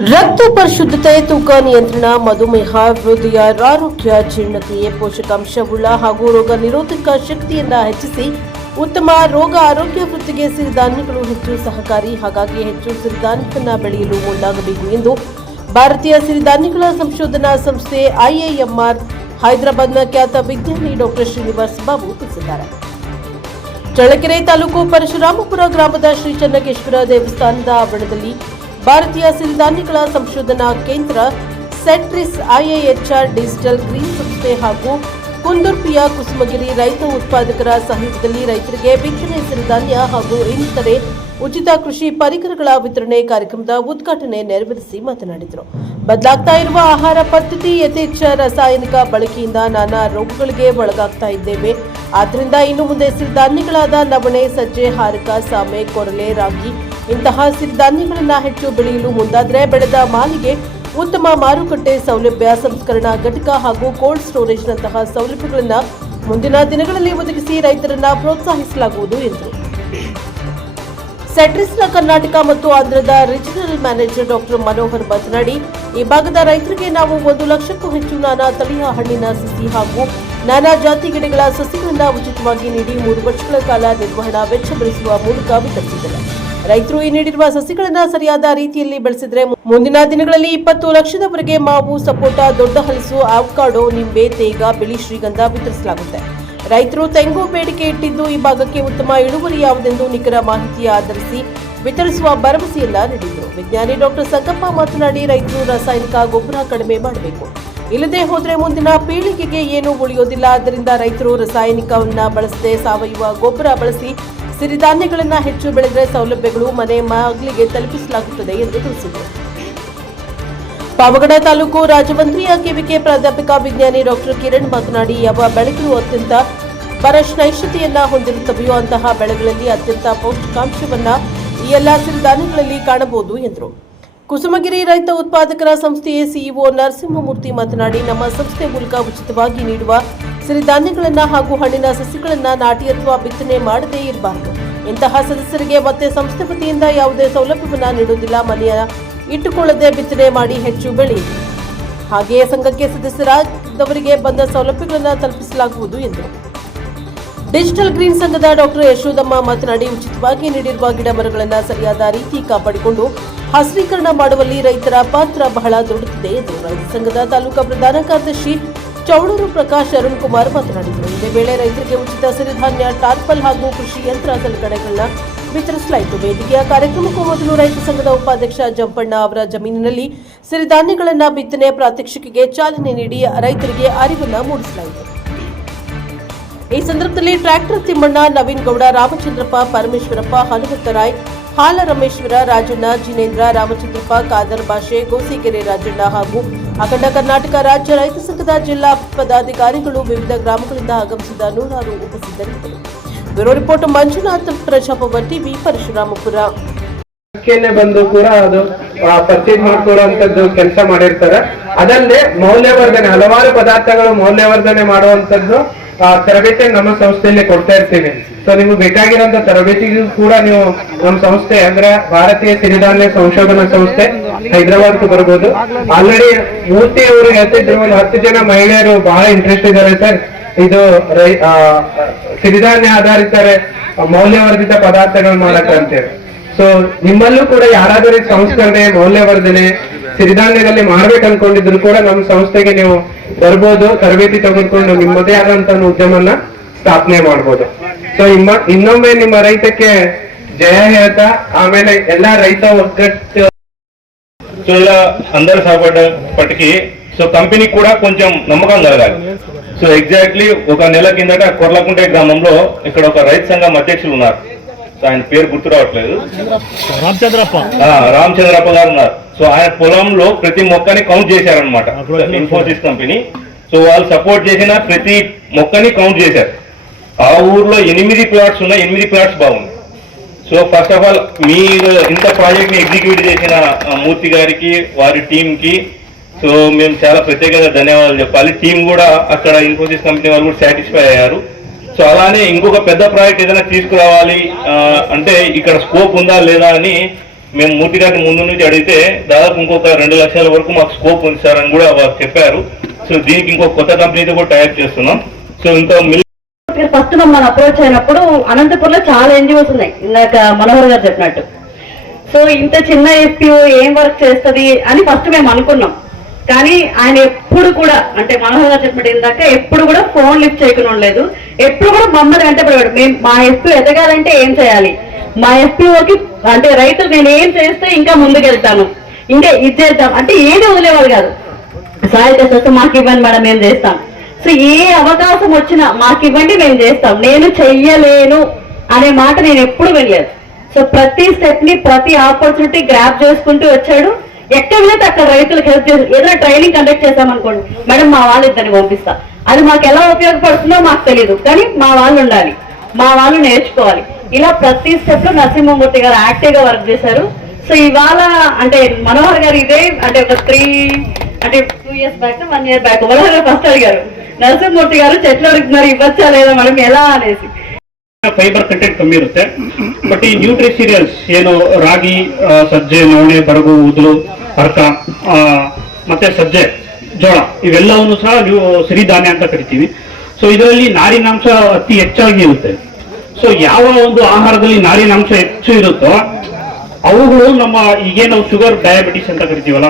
ರಕ್ತ ಪರಿಶುದ್ಧತೆ, ತೂಕ ನಿಯಂತ್ರಣ, ಮಧುಮೇಹ, ಹೃದಯ ಆರೋಗ್ಯ, ಜೀರ್ಣತೆ, ಪೋಷಕಾಂಶವುಳ್ಳ ಹಾಗೂ ರೋಗ ನಿರೋಧಕ ಶಕ್ತಿಯನ್ನು ಹೆಚ್ಚಿಸಿ ಉತ್ತಮ ರೋಗ ಆರೋಗ್ಯ ವೃದ್ಧಿಗೆ ಸಿರಿಧಾನ್ಯಗಳು ಹೆಚ್ಚು ಸಹಕಾರಿ. ಹಾಗಾಗಿ ಹೆಚ್ಚು ಸಿರಿಧಾನ್ಯವನ್ನು ಬೆಳೆಯಲು ಮುಂದಾಗಬೇಕು ಎಂದು ಭಾರತೀಯ ಸಿರಿಧಾನ್ಯಗಳ ಸಂಶೋಧನಾ ಸಂಸ್ಥೆ IIMR ಹೈದರಾಬಾದ್ನ ಖ್ಯಾತ ವಿಜ್ಞಾನಿ ಡಾಕ್ಟರ್ ಶ್ರೀನಿವಾಸ್ ಬಾಬು ತಿಳಿಸಿದ್ದಾರೆ. ಚಳ್ಳಕೆರೆ ತಾಲೂಕು ಪರಶುರಾಮಪುರ ಗ್ರಾಮದ ಶ್ರೀ ಚನ್ನಕೇಶ್ವರ ದೇವಸ್ಥಾನದ ಆವರಣದಲ್ಲಿ ಭಾರತೀಯ ಸಿರಿಧಾನ್ಯಗಳ ಸಂಶೋಧನಾ ಕೇಂದ್ರ, ಸೆಟ್ರಿಸ್, IIHR ಡಿಜಿಟಲ್ ಗ್ರೀನ್ ಸಂಸ್ಥೆ ಹಾಗೂ ಕುಂದುರ್ಪಿಯ ಕುಸುಮಗಿರಿ ರೈತ ಉತ್ಪಾದಕರ ಸಹಯೋಗದಲ್ಲಿ ರೈತರಿಗೆ ಬಿತ್ತನೆ ಸಿರಿಧಾನ್ಯ ಹಾಗೂ ಇನ್ನಿತರೆ ಉಚಿತ ಕೃಷಿ ಪರಿಕರಗಳ ವಿತರಣೆ ಕಾರ್ಯಕ್ರಮದ ಉದ್ಘಾಟನೆ ನೆರವೇರಿಸಿ ಮಾತನಾಡಿದರು. ಬದಲಾಗ್ತಾ ಇರುವ ಆಹಾರ ಪದ್ಧತಿ, ಯಥೇಚ್ಛ ರಾಸಾಯನಿಕ ಬಳಕೆಯಿಂದ ನಾನಾ ರೋಗಗಳಿಗೆ ಒಳಗಾಗ್ತಾ ಇದ್ದೇವೆ. ಆದ್ದರಿಂದ ಇನ್ನು ಮುಂದೆ ಸಿರಿಧಾನ್ಯಗಳಾದ ನವಣೆ, ಸಜ್ಜೆ, ಹಾರಕ, ಸಾಮೆ, ಕೊರಲೆ, ರಾಗಿ ಇಂತಹ ಸಿರಿಧಾನ್ಯಗಳನ್ನು ಹೆಚ್ಚು ಬೆಳೆಯಲು ಮುಂದಾದರೆ ಬೆಳೆದ ಮಾಲಿಗೆ ಉತ್ತಮ ಮಾರುಕಟ್ಟೆ ಸೌಲಭ್ಯ, ಸಂಸ್ಕರಣಾ ಘಟಕ ಹಾಗೂ ಕೋಲ್ಡ್ ಸ್ಟೋರೇಜ್ನಂತಹ ಸೌಲಭ್ಯಗಳನ್ನು ಮುಂದಿನ ದಿನಗಳಲ್ಲಿ ಒದಗಿಸಿ ರೈತರನ್ನ ಪ್ರೋತ್ಸಾಹಿಸಲಾಗುವುದು ಎಂದರು. ಸೆಟ್ರಿಸ್ನ ಕರ್ನಾಟಕ ಮತ್ತು ಆಂಧ್ರದ ರೀಜನಲ್ ಮ್ಯಾನೇಜರ್ ಡಾಕ್ಟರ್ ಮನೋಹರ್ ಮಾತನಾಡಿ, ಈ ಭಾಗದ ರೈತರಿಗೆ ನಾವು 1 ಲಕ್ಷಕ್ಕೂ ಹೆಚ್ಚು ನಾನಾ ತಳಿಯ ಹಣ್ಣಿನ ಸಸಿ ಹಾಗೂ ನಾನಾ ಜಾತಿ ಗಿಡಗಳ ಸಸಿಗಳನ್ನು ಉಚಿತವಾಗಿ ನೀಡಿ 3 ವರ್ಷಗಳ ಕಾಲ ನಿರ್ವಹಣಾ ವೆಚ್ಚ ಭರಿಸುವ ಮೂಲಕ ವಿತರಿಸಿದ್ದಾರೆ. ರೈತರು ಈ ನೀಡಿರುವ ಸಸಿಗಳನ್ನು ಸರಿಯಾದ ರೀತಿಯಲ್ಲಿ ಬೆಳೆಸಿದರೆ ಮುಂದಿನ ದಿನಗಳಲ್ಲಿ 20 ಲಕ್ಷದವರೆಗೆ ಮಾವು, ಸಪೋಟ, ದೊಡ್ಡ ಹಲಸು, ಆವಕಾಡೋ, ನಿಂಬೆ, ತೇಗ, ಬಿಳಿ ಶ್ರೀಗಂಧ ವಿತರಿಸಲಾಗುತ್ತೆ. ರೈತರು ತೆಂಗು ಬೇಡಿಕೆ ಇಟ್ಟಿದ್ದು ಈ ಭಾಗಕ್ಕೆ ಉತ್ತಮ ಇಳುವರಿ ಯಾವುದೆಂದು ನಿಖರ ಮಾಹಿತಿ ಆಧರಿಸಿ ವಿತರಿಸುವ ಭರವಸೆಯನ್ನ ನೀಡಿದರು. ವಿಜ್ಞಾನಿ ಡಾಕ್ಟರ್ ಸಂಗಪ್ಪ ಮಾತನಾಡಿ, ರೈತರು ರಾಸಾಯನಿಕ ಗೊಬ್ಬರ ಕಡಿಮೆ ಮಾಡಬೇಕು, ಇಲ್ಲದೆ ಹೋದರೆ ಮುಂದಿನ ಪೀಳಿಗೆಗೆ ಏನೂ ಉಳಿಯೋದಿಲ್ಲ. ಆದ್ದರಿಂದ ರೈತರು ರಾಸಾಯನಿಕವನ್ನ ಬಳಸದೆ ಸಾವಯವ ಗೊಬ್ಬರ ಬಳಸಿ ಸಿರಿಧಾನ್ಯಗಳನ್ನು ಹೆಚ್ಚು ಬೆಳೆದರೆ ಸೌಲಭ್ಯಗಳು ಮನೆ ಮಗ್ಲಿಗೆ ತಲುಪಿಸಲಾಗುತ್ತದೆ ಎಂದು ತಿಳಿಸಿದರು. ಪಾವಗಡ ತಾಲೂಕು ರಾಜವಂದ್ರಿಯ ಕೆವಿಕೆ ಪ್ರಾಧ್ಯಾಪಕ ವಿಜ್ಞಾನಿ ಡಾಕ್ಟರ್ ಕಿರಣ್ ಮಾತನಾಡಿ, ಯಾವ ಬೆಳೆಗಳು ಅತ್ಯಂತ ಪರಶ್ನೈಷ್ಠತೆಯನ್ನ ಹೊಂದಿರುತ್ತವೆಯೋ ಅಂತಹ ಬೆಳೆಗಳಲ್ಲಿ ಅತ್ಯಂತ ಪೌಷ್ಟಿಕಾಂಶವನ್ನ ಈ ಎಲ್ಲಾ ಸಿರಿಧಾನ್ಯಗಳಲ್ಲಿ ಕಾಣಬಹುದು ಎಂದರು. ಕುಸುಮಗಿರಿ ರೈತ ಉತ್ಪಾದಕರ ಸಂಸ್ಥೆಯ ಸಿಇಒ ನರಸಿಂಹಮೂರ್ತಿ ಮಾತನಾಡಿ, ನಮ್ಮ ಸಂಸ್ಥೆ ಮೂಲಕ ಉಚಿತವಾಗಿ ನೀಡುವ ಸಿರಿಧಾನ್ಯಗಳನ್ನು ಹಾಗೂ ಹಣ್ಣಿನ ಸಸಿಗಳನ್ನು ನಾಟಿ ಅಥವಾ ಬಿತ್ತನೆ ಮಾಡದೇ ಇರಬಾರದು. ಇಂತಹ ಸದಸ್ಯರಿಗೆ ಮತ್ತೆ ಸಂಸ್ಥೆ ವತಿಯಿಂದ ಯಾವುದೇ ಸೌಲಭ್ಯವನ್ನು ನೀಡುವುದಿಲ್ಲ. ಮನೆಯ ಇಟ್ಟುಕೊಳ್ಳದೆ ಬಿತ್ತನೆ ಮಾಡಿ ಹೆಚ್ಚು ಬೆಳೆಯಿರಿ. ಹಾಗೆಯೇ ಸಂಘಕ್ಕೆ ಸದಸ್ಯರಾದವರಿಗೆ ಬಂದ ಸೌಲಭ್ಯಗಳನ್ನು ತಲುಪಿಸಲಾಗುವುದು ಎಂದರು. ಡಿಜಿಟಲ್ ಗ್ರೀನ್ ಸಂಘದ ಡಾಕ್ಟರ್ ಯಶೋದಮ್ಮ ಮಾತನಾಡಿ, ಉಚಿತವಾಗಿ ನೀಡಿರುವ ಗಿಡ ಮರಗಳನ್ನು ಸರಿಯಾದ ರೀತಿ ಕಾಪಾಡಿಕೊಂಡು ಹಸಿರೀಕರಣ ಮಾಡುವಲ್ಲಿ ರೈತರ ಪಾತ್ರ ಬಹಳ ದೊಡ್ಡದಿದೆ ಎಂದು ರೈತ ಸಂಘದ ತಾಲೂಕಾ ಪ್ರಧಾನ ಕಾರ್ಯದರ್ಶಿ ಚೌಡೂರು ಪ್ರಕಾಶ್ ಅರುಣ್ ಕುಮಾರ್ ಮಾತನಾಡಿದರು. ಇದೇ ವೇಳೆ ರೈತರಿಗೆ ಉಚಿತ ಸಿರಿಧಾನ್ಯ, ಟಾರ್ಪಲ್ ಹಾಗೂ ಕೃಷಿ ಯಂತ್ರ ಸಲಕರಣೆಗಳನ್ನು ವಿತರಿಸಲಾಯಿತು. ವೇದಿಕೆಯ ಕಾರ್ಯಕ್ರಮಕ್ಕೂ ಮೊದಲು ರೈತ ಸಂಘದ ಉಪಾಧ್ಯಕ್ಷ ಜಂಪಣ್ಣ ಅವರ ಜಮೀನಿನಲ್ಲಿ ಸಿರಿಧಾನ್ಯಗಳನ್ನು ಬಿತ್ತನೆ ಪ್ರಾತ್ಯಕ್ಷಿಕೆಗೆ ಚಾಲನೆ ನೀಡಿ ರೈತರಿಗೆ ಅರಿವನ್ನು ಮೂಡಿಸಲಾಯಿತು. ಈ ಸಂದರ್ಭದಲ್ಲಿ ಟ್ರ್ಯಾಕ್ಟರ್ ತಿಮ್ಮಣ್ಣ, ನವೀನ್ ಗೌಡ, ರಾಮಚಂದ್ರಪ್ಪ, ಪರಮೇಶ್ವರಪ್ಪ, ಹನುಮಂತರಾಯ್, ಹಾಲ ರಮೇಶ್ವರ, ರಾಜಣ್ಣ, ಜಿನೇಂದ್ರ, ರಾಮಚಂದ್ರಪ್ಪ, ಕಾದರ್ ಭಾಷೆ, ಗೋಸಿಗೆರೆ ರಾಜಣ್ಣ ಹಾಗೂ ಅಖಂಡ ಕರ್ನಾಟಕ ರಾಜ್ಯ ರೈತ ಸಂಘದ ಜಿಲ್ಲಾ ಪದಾಧಿಕಾರಿಗಳು ವಿವಿಧ ಗ್ರಾಮಗಳಿಂದ ಆಗಮಿಸಿದ ನೂರಾರು ಉಪಸ್ಥಿತರಿದ್ದರು. Bureau report Manjunath, Praja Power TV, Parashurampura. ಬಂದು ಕೂಡ ಅದು ಪರ್ಚೇಸ್ ಮಾಡ್ಕೊಳ್ಳುವಂತದ್ದು ಕೆಲಸ ಮಾಡಿರ್ತಾರೆ. ಅದಲ್ಲದೆ ಮೌಲ್ಯವರ್ಧನೆ, ಹಲವಾರು ಪದಾರ್ಥಗಳು ಮೌಲ್ಯವರ್ಧನೆ ಮಾಡುವಂತದ್ದು ತರಬೇತಿ ನಮ್ಮ ಸಂಸ್ಥೆಯಲ್ಲಿ ಕೊಡ್ತಾ ಇರ್ತೀವಿ. ಸೊ ನಿಮ್ಗೆ ಬೇಕಾಗಿರೋಂತ ತರಬೇತಿಗೂ ಕೂಡ ನೀವು ನಮ್ಮ ಸಂಸ್ಥೆ ಅಂದ್ರೆ ಭಾರತೀಯ ಸಿರಿಧಾನ್ಯ ಸಂಶೋಧನಾ ಸಂಸ್ಥೆ ಹೈದರಾಬಾದ್ಗೆ ಬರ್ಬೋದು. ಆಲ್ರೆಡಿ ಮೂರ್ತಿ ಅವರು ಹೇಳ್ತಿದ್ರು, 10 ಜನ ಮಹಿಳೆಯರು ಬಹಳ ಇಂಟ್ರೆಸ್ಟ್ ಇದ್ದಾರೆ ಸರ್ ಇದು ಸಿರಿಧಾನ್ಯ ಆಧಾರಿತ ಮೌಲ್ಯವರ್ಧಿತ ಪದಾರ್ಥಗಳು ಮಾಡಕ ಅಂತೇಳಿ. ಸೊ ನಿಮ್ಮಲ್ಲೂ ಕೂಡ ಯಾರಾದರೂ ಸಂಸ್ಕರಣೆ, ಮೌಲ್ಯವರ್ಧನೆ ಸಿರಿಧಾನ್ಯದಲ್ಲಿ ಮಾಡ್ಬೇಕು ಅನ್ಕೊಂಡಿದ್ರು ಕೂಡ ನಮ್ಮ ಸಂಸ್ಥೆಗೆ ನೀವು ಬರ್ಬೋದು. ತರಬೇತಿ ತೆಗೆದುಕೊಂಡು ನಿಮ್ಮದೇ ಆದಂತ ಉದ್ಯಮನ ಸ್ಥಾಪನೆ ಮಾಡ್ಬೋದು. ಸೊ ಇನ್ನೊಮ್ಮೆ ನಿಮ್ಮ ರೈತಕ್ಕೆ ಜಯ ಹೇಳ್ತಾ, ఆమె ಎಲ್ಲಾ రైత ఒక్కటి సో ఇలా అందరూ సహపడపటికి సో కంపెనీ కూడా కొంచెం నమ్మకం కలగాలి. సో ఎగ్జాక్ట్లీ ఒక నెల కిందట కొర్లకుంటే గ్రామంలో ఇక్కడ ఒక రైతు సంఘం అధ్యక్షులు ఉన్నారు. సో ఆయన పేరు గుర్తు రావట్లేదు, రామచంద్రప్ప గారు ఉన్నారు. సో ఆయన పొలంలో ప్రతి మొక్కని కౌంట్ చేశారనమాట ఇన్ఫోసిస్ కంపెనీ. సో వాళ్ళు సపోర్ట్ చేసిన ప్రతి మొక్కని కౌంట్ చేశారు. ఆ ఊర్లో 8 ప్లాట్స్ ఉన్నాయి, 8 ప్లాట్స్ బాగుంది. సో ఫస్ట్ ఆఫ్ ఆల్ మీరు ఇంత ప్రాజెక్ట్ ని ఎగ్జిక్యూట్ చేసిన మూర్తి గారికి, వారి టీమ్ కి సో మేము చాలా ప్రత్యేకంగా ధన్యవాదాలు చెప్పాలి. టీం కూడా అక్కడ ఇన్ఫోసిస్ కంపెనీ వాళ్ళు కూడా సాటిస్ఫై అయ్యారు. సో అలానే ఇంకొక పెద్ద ప్రాజెక్ట్ ఏదైనా తీసుకురావాలి అంటే ఇక్కడ స్కోప్ ఉందా లేదా అని మేము మూర్తి గారిని ముందు నుంచి అడిగితే దాదాపు ఇంకొక 2 లక్షల వరకు మాకు స్కోప్ ఉంది సార్ అని కూడా వారు చెప్పారు. సో దీనికి ఇంకొక కొత్త కంపెనీతో కూడా టైప్ చేస్తున్నాం. సో ఇంకా ఫస్ట్ మమ్మల్ని అప్రోచ్ అయినప్పుడు అనంతపూర్లో చాలా ఎన్జిఓస్ ఉన్నాయి, ఇందాక మనోహర్ గారు చెప్పినట్టు. సో ఇంత చిన్న ఎఫ్పిఓ ఏం వర్క్ చేస్తుంది అని ఫస్ట్ మేము అనుకున్నాం. కానీ ఆయన ఎప్పుడు కూడా అంటే మనోహర్ గారు చెప్పినట్టు ఇందాక ఎప్పుడు కూడా ఫోన్ లిఫ్ట్ చేయకుండా ఉండలేదు. ఎప్పుడు కూడా మమ్మల్ని అంటే మేము మా ఎఫ్పిఓ ఎదగాలంటే ఏం చేయాలి, మా ఎఫ్పిఓకి అంటే రైతులు నేను ఏం చేస్తే ఇంకా ముందుకెళ్తాను, ఇంకా ఇది చేద్దాం అంటే ఏది వదిలేవాడు కాదు. సాయి చేస్తే మాకు ఇవ్వండి మేడం మేము చేస్తాం. సో ఏ అవకాశం వచ్చినా మాకు ఇవ్వండి మేము చేస్తాం, నేను చెయ్యలేను అనే మాట నేను ఎప్పుడు వినలేదు. సో ప్రతి స్టెప్ ని ప్రతి ఆపర్చునిటీ గ్రాప్ చేసుకుంటూ వచ్చాడు. ఎక్కడ వెళ్తే అక్కడ రైతులకు హెల్ప్ చేసి ఏదైనా ట్రైనింగ్ కండక్ట్ చేశామనుకోండి, మేడం మా వాళ్ళు ఇద్దరిని పంపిస్తా, అది మాకు ఎలా ఉపయోగపడుతుందో మాకు తెలియదు, కానీ మా వాళ్ళు ఉండాలి, మా వాళ్ళు నేర్చుకోవాలి. ఇలా ప్రతి స్టెప్ లో నరసింహమూర్తి గారు యాక్టివ్ గా వర్క్ చేశారు. సో ఇవాళ అంటే మనోహర్ గారు ఇదే అంటే ఒక 2 years back 1 year back Manohar గారు ఫస్ట్ అడిగారు, ನರಸಿಂಹಮೂರ್ತಿ ಗಾರು ಚೆಟ್ಲ ಅಡುಗ್ತಾರೆ ಇವತ್ತು లేదా ಮೇಡಮ್ ఎలా అనేసి. ಫೈಬರ್ ಕಂಟೆಂಟ್ ಕಮ್ಮಿ ಇರುತ್ತೆ, ಬಟ್ ಈ ನ್ಯೂಟ್ರಿ ಸೀರಿಯಲ್ಸ್ ಏನು ರಾಗಿ, ಸಜ್ಜೆ, ನವಣೆ, ಬರಗು, ಉದುರು, ಅರ್ಕ ಮತ್ತೆ ಸಜ್ಜೆ, ಜೋಳ ಇವೆಲ್ಲವನ್ನು ಸಹ ನೀವು ಸಿರಿಧಾನ್ಯ ಅಂತ ಕರಿತೀವಿ. ಸೊ ಇದರಲ್ಲಿ ನಾರಿನಾಂಶ ಅತಿ ಹೆಚ್ಚಾಗಿ ಇರುತ್ತೆ. ಸೊ ಯಾವ ಒಂದು ಆಹಾರದಲ್ಲಿ ನಾರಿನಾಂಶ ಹೆಚ್ಚು ಇರುತ್ತೋ ಅವುಗಳು ನಮ್ಮ ಈಗೇ ನಾವು ಶುಗರ್ ಡಯಾಬಿಟಿಸ್ ಅಂತ ಕರಿತೀವಲ್ಲ,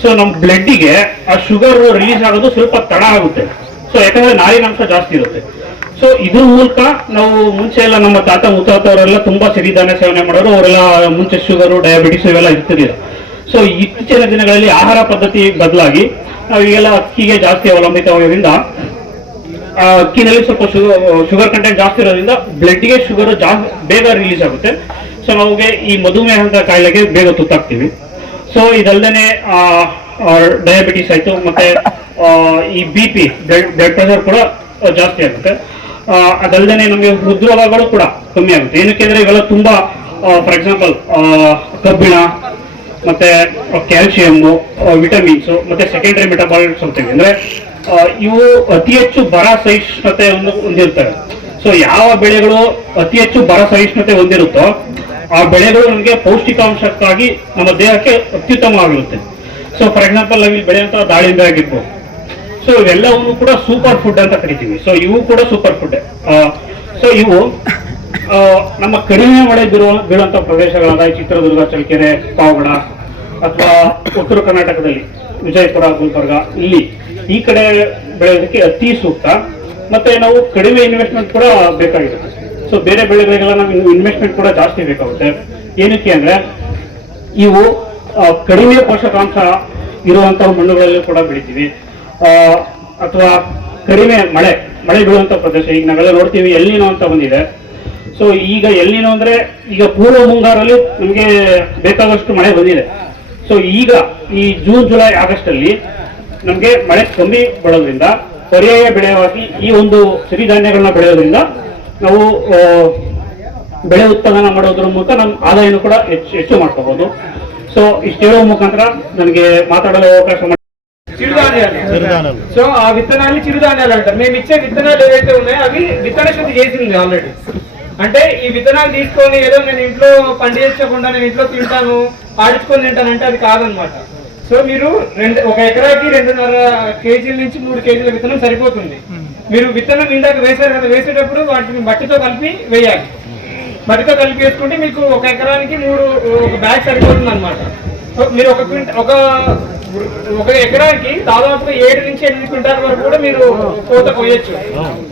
ಸೊ ನಮ್ಮ ಬ್ಲಡ್ಡಿಗೆ ಆ ಶುಗರ್ ರಿಲೀಸ್ ಆಗೋದು ಸ್ವಲ್ಪ ತಡ ಆಗುತ್ತೆ. ಸೊ ಯಾಕಂದ್ರೆ ನಾರಿನಾಂಶ ಜಾಸ್ತಿ ಇರುತ್ತೆ. ಸೊ ಇದ್ರ ಮೂಲಕ ನಾವು ಮುಂಚೆ ಎಲ್ಲ ನಮ್ಮ ತಾತ ಮುತ್ತಾತವರೆಲ್ಲ ತುಂಬಾ ಸಿರಿಧಾನ್ಯ ಸೇವನೆ ಮಾಡೋರು, ಅವರೆಲ್ಲ ಮುಂಚೆ ಶುಗರು ಡಯಾಬಿಟಿಸ್ ಇವೆಲ್ಲ ಇರ್ತಿರಲಿಲ್ಲ. ಸೊ ಇತ್ತೀಚಿನ ದಿನಗಳಲ್ಲಿ ಆಹಾರ ಪದ್ಧತಿ ಬದಲಾಗಿ ನಾವು ಈಗೆಲ್ಲ ಅಕ್ಕಿಗೆ ಜಾಸ್ತಿ ಅವಲಂಬಿತವಾಗಿರೋದ್ರಿಂದ ಅಕ್ಕಿನಲ್ಲಿ ಸ್ವಲ್ಪ ಶುಗರ್ ಕಂಟೆಂಟ್ ಜಾಸ್ತಿ ಇರೋದ್ರಿಂದ ಬ್ಲಡ್ಗೆ ಶುಗರ್ ಬೇಗ ರಿಲೀಸ್ ಆಗುತ್ತೆ. ಸೊ ನಮಗೆ ಈ ಮಧುಮೇಹ ಅಂತ ಕಾಯಿಲೆಗೆ ಬೇಗ ತುತ್ತಾಗ್ತೀವಿ. ಸೊ ಇದಲ್ದೇನೆ ಡಯಾಬಿಟಿಸ್ ಆಯ್ತು, ಮತ್ತೆ ಈ BP ಬ್ಲಡ್ ಪ್ರೆಷರ್ ಕೂಡ ಜಾಸ್ತಿ ಆಗುತ್ತೆ. ಅದಲ್ದೇನೆ ನಮಗೆ ಹೃದ್ರೋಗಗಳು ಕೂಡ ಕಮ್ಮಿ ಆಗುತ್ತೆ. ಏನಕ್ಕೆ ಅಂದ್ರೆ ಇವೆಲ್ಲ ತುಂಬಾ ಫಾರ್ ಎಕ್ಸಾಂಪಲ್ ಕಬ್ಬಿಣ, ಮತ್ತೆ ಕ್ಯಾಲ್ಸಿಯಮ್ಮು, ವಿಟಮಿನ್ಸ್, ಮತ್ತೆ ಸೆಕೆಂಡರಿ ಮೆಟಬಾಲಿಟ್ಸ್ ಅಂತೀವಿ. ಅಂದ್ರೆ ಇವು ಅತಿ ಹೆಚ್ಚು ಬರ ಸಹಿಷ್ಣುತೆ ಹೊಂದಿರ್ತವೆ. ಸೊ ಯಾವ ಬೆಳೆಗಳು ಅತಿ ಹೆಚ್ಚು ಬರ ಸಹಿಷ್ಣುತೆ ಹೊಂದಿರುತ್ತೋ ಆ ಬೆಳೆಗಳು ನಮಗೆ ಪೌಷ್ಟಿಕಾಂಶಕ್ಕಾಗಿ ನಮ್ಮ ದೇಹಕ್ಕೆ ಅತ್ಯುತ್ತಮವಾಗಿರುತ್ತೆ. ಸೊ ಫಾರ್ ಎಕ್ಸಾಂಪಲ್ ನಾವು ಇಲ್ಲಿ ಬೆಳೆಯುವಂತಹ ದಾಳಿಂಬೆ ಆಗಿರ್ಬೋದು. ಸೊ ಇವೆಲ್ಲವನ್ನು ಕೂಡ ಸೂಪರ್ ಫುಡ್ ಅಂತ ಕರಿತೀವಿ. ಸೊ ಇವು ಕೂಡ ಸೂಪರ್ ಫುಡ್. ಸೊ ಇವು ನಮ್ಮ ಕಡಿಮೆ ಮಳೆ ಬೀಳುವಂತ ಪ್ರದೇಶಗಳಾದ ಚಿತ್ರದುರ್ಗ, ಚಳ್ಳಕೆರೆ, ಪಾವಗಡ ಅಥವಾ ಉತ್ತರ ಕರ್ನಾಟಕದಲ್ಲಿ ವಿಜಯಪುರ, ಗುಲ್ಬರ್ಗ, ಇಲ್ಲಿ ಈ ಕಡೆ ಬೆಳೆಯೋದಕ್ಕೆ ಅತಿ ಸೂಕ್ತ. ಮತ್ತೆ ನಾವು ಕಡಿಮೆ ಇನ್ವೆಸ್ಟ್ಮೆಂಟ್ ಕೂಡ ಬೇಕಾಗಿರುತ್ತೆ. ಸೊ ಬೇರೆ ಬೆಳೆಗಳಿಗೆಲ್ಲ ನಮ್ಗೆ ಇನ್ವೆಸ್ಟ್ಮೆಂಟ್ ಕೂಡ ಜಾಸ್ತಿ ಬೇಕಾಗುತ್ತೆ. ಏನಕ್ಕೆ ಅಂದ್ರೆ ಇವು ಕಡಿಮೆ ಪೋಷಕಾಂಶ ಇರುವಂತಹ ಮಣ್ಣುಗಳಲ್ಲಿ ಕೂಡ ಬೆಳಿತೀವಿ, ಅಥವಾ ಕಡಿಮೆ ಮಳೆ ಬೀಳುವಂತ ಪ್ರದೇಶ. ಈಗ ನಾವೆಲ್ಲ ನೋಡ್ತೀವಿ ಎಲ್ನಿನೋ ಅಂತ ಬಂದಿದೆ. ಸೊ ಈಗ ಎಲ್ನಿನೋ ಅಂದ್ರೆ ಈಗ ಪೂರ್ವ ಮುಂಗಾರಲ್ಲಿ ನಮಗೆ ಬೇಕಾದಷ್ಟು ಮಳೆ ಬಂದಿದೆ. ಸೊ ಈಗ ಈ ಜೂನ್, ಜುಲೈ, ಆಗಸ್ಟ್ ಅಲ್ಲಿ ನಮಗೆ ಮಳೆ ಕಮ್ಮಿ ಬೀಳೋದ್ರಿಂದ ಪರ್ಯಾಯ ಬೆಳೆಯಾಗಿ ಈ ಒಂದು ಸಿರಿಧಾನ್ಯಗಳನ್ನ ಬೆಳೆಯೋದ್ರಿಂದ ನಾವು ಬೆಳೆ ಉತ್ಪಾದನೆ ಮಾಡೋದ್ರ ಮೂಲಕ ನಮ್ಮ ಆದಾಯನೂ ಕೂಡ ಹೆಚ್ಚು ಮಾಡ್ಕೋಬಹುದು. ಸೊ ಇಷ್ಟು ಹೇಳುವ ಮುಖಾಂತರ ನನಗೆ మాట్లాడಲು అవకాశం. చిరుధాన్యాలు. సో ఆ విత్తనాన్ని చిరుధాన్యాలు అంటారు. మేము ఇచ్చే విత్తనాలు ఏవైతే ఉన్నాయో అవి విత్తన శుద్ధి చేసింది ఆల్రెడీ. అంటే ఈ విత్తనాలు తీసుకొని ఏదో నేను ఇంట్లో పండించకుండా నేను ఇంట్లో తింటాను, ఆడించుకొని తింటానంటే అది కాదనమాట. సో మీరు ఒక ఎకరాకి 2.5 కేజీల నుంచి 3 కేజీల విత్తనం సరిపోతుంది. మీరు విత్తనం ఇందాక వేసారు కదా, వేసేటప్పుడు వాటిని మట్టితో కలిపి వేయాలి. మట్టితో కలిపి వేసుకుంటే మీకు ఒక ఎకరానికి 3 బ్యాగ్ సరిపోతుంది అనమాట. సో మీరు ఒక ఎకరానికి దాదాపుగా 7 నుంచి 8 క్వింటాల వరకు కూడా మీరు కోత కోయొచ్చు.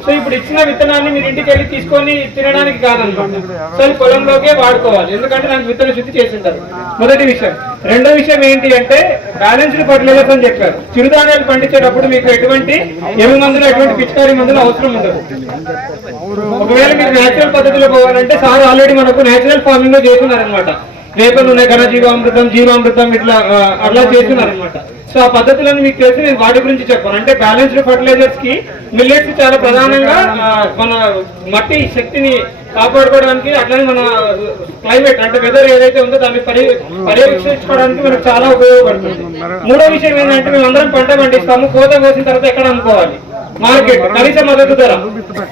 సో ఇప్పుడు ఇచ్చిన విత్తనాన్ని మీరు ఇంటికి వెళ్ళి తీసుకొని తినడానికి కాదనమాట. సో అది పొలంలోకే వాడుకోవాలి, ఎందుకంటే దానికి విత్తన శుద్ధి చేసింటారు. మొదటి విషయం. రెండో విషయం ఏంటి అంటే బ్యాలెన్స్డ్ ఫర్టిలైజర్స్ అని చెప్పారు. చిరుధాన్యాలు పండించేటప్పుడు మీకు ఎటువంటి ఎరువు మందులు, ఎటువంటి పిచికారీ మందులు అవసరం ఉండదు. ఒకవేళ మీరు నేచురల్ పద్ధతిలో పోవాలంటే సార్ ఆల్రెడీ మనకు నేచురల్ ఫార్మింగ్ లో చేస్తున్నారనమాట. వేపలు ఉన్నాయి, ఘనజీవామృతం, జీవామృతం, ఇట్లా అట్లా చేస్తున్నారనమాట. సో ఆ పద్ధతులను మీకు తెలిసి నేను వాటి గురించి చెప్పాను. అంటే బ్యాలెన్స్డ్ ఫర్టిలైజర్స్ కి మిల్లెట్స్ చాలా ప్రధానంగా మన మట్టి శక్తిని కాపాడుకోవడానికి, అట్లనే మన క్లైమేట్ అంటే వెదర్ ఏదైతే ఉందో దాన్ని పర్యవేక్షించుకోవడానికి మనకు చాలా ఉపయోగపడుతుంది. మూడో విషయం ఏంటంటే మేము అందరం పంట పండిస్తాము, కోత కోసిన తర్వాత ఎక్కడ అమ్ముకోవాలి? మార్కెట్, కనీస మద్దతు ధర.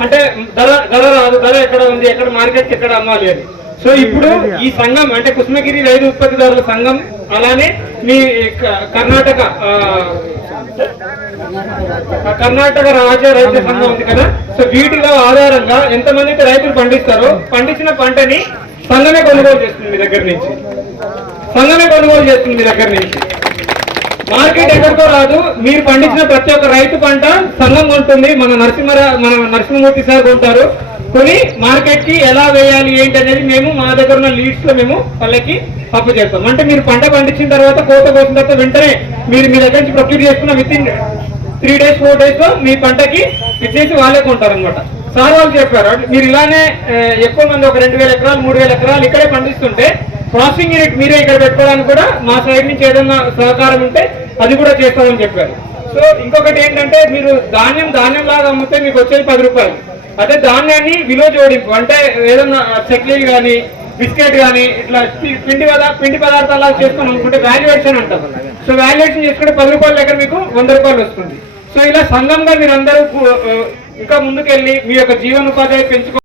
అంటే ధర రాదు, ధర ఎక్కడ ఉంది, ఎక్కడ మార్కెట్ ఎక్కడ అమ్మాలి అని. సో ఇప్పుడు ఈ సంఘం అంటే కృష్ణగిరి రైతు ఉత్పత్తిదారుల సంఘం, అలానే మీ కర్ణాటక రాజ్య రైతు సంఘం ఉంది కదా, సో వీటిలో ఆధారంగా ఎంతమంది అయితే రైతులు పండిస్తారో పండించిన పంటని సంఘమే కొనుగోలు చేస్తుంది మీ దగ్గర నుంచి, మార్కెట్ ఎక్కడికో రాదు. మీరు పండించిన ప్రతి ఒక్క రైతు పంట సంఘం ఉంటుంది, మన నరసింహమూర్తి సార్ కొంటారు. కొని మార్కెట్ కి ఎలా వేయాలి ఏంటి అనేది మేము మా దగ్గర ఉన్న లీడ్స్ లో మేము వాళ్ళకి అప్పు చేస్తాం. అంటే మీరు పంట పండించిన తర్వాత కోత కోసిన తర్వాత వెంటనే మీరు మీ దగ్గర నుంచి ప్రొక్యూర్ చేసుకున్న విత్ ఇన్ 3 days 4 days లో మీ పంటకి ఇచ్చేసి వాళ్ళే కొంటారు అనమాట. సార్ వాళ్ళు చెప్పారు మీరు ఇలానే ఎక్కువ మంది ఒక 2000 ఎకరాలు 3000 ఎకరాలు ఇక్కడే పండిస్తుంటే ప్రాసెసింగ్ యూనిట్ మీరే ఇక్కడ పెట్టుకోవడానికి కూడా మా సైడ్ నుంచి ఏదైనా సహకారం ఉంటే అది కూడా చేస్తామని చెప్పారు. సో ఇంకొకటి ఏంటంటే మీరు ధాన్యం లాగా అమ్మితే మీకు వచ్చేది 10 రూపాయలు. అదే ధాన్యాన్ని విలువ జోడింపు అంటే ఏదన్నా చక్లీలు కానీ బిస్కెట్ కానీ ఇట్లా పిండి పదార్థాలు చేసుకొని అనుకుంటే వాల్యుయేషన్ అంటారు. సో వాల్యుయేషన్ చేసుకుంటే 10 రూపాయల దగ్గర మీకు 100 రూపాయలు వస్తుంది. సో ఇలా సంఘంగా మీరందరూ ఇంకా ముందుకెళ్ళి మీ యొక్క జీవనోపాధి పెంచుకో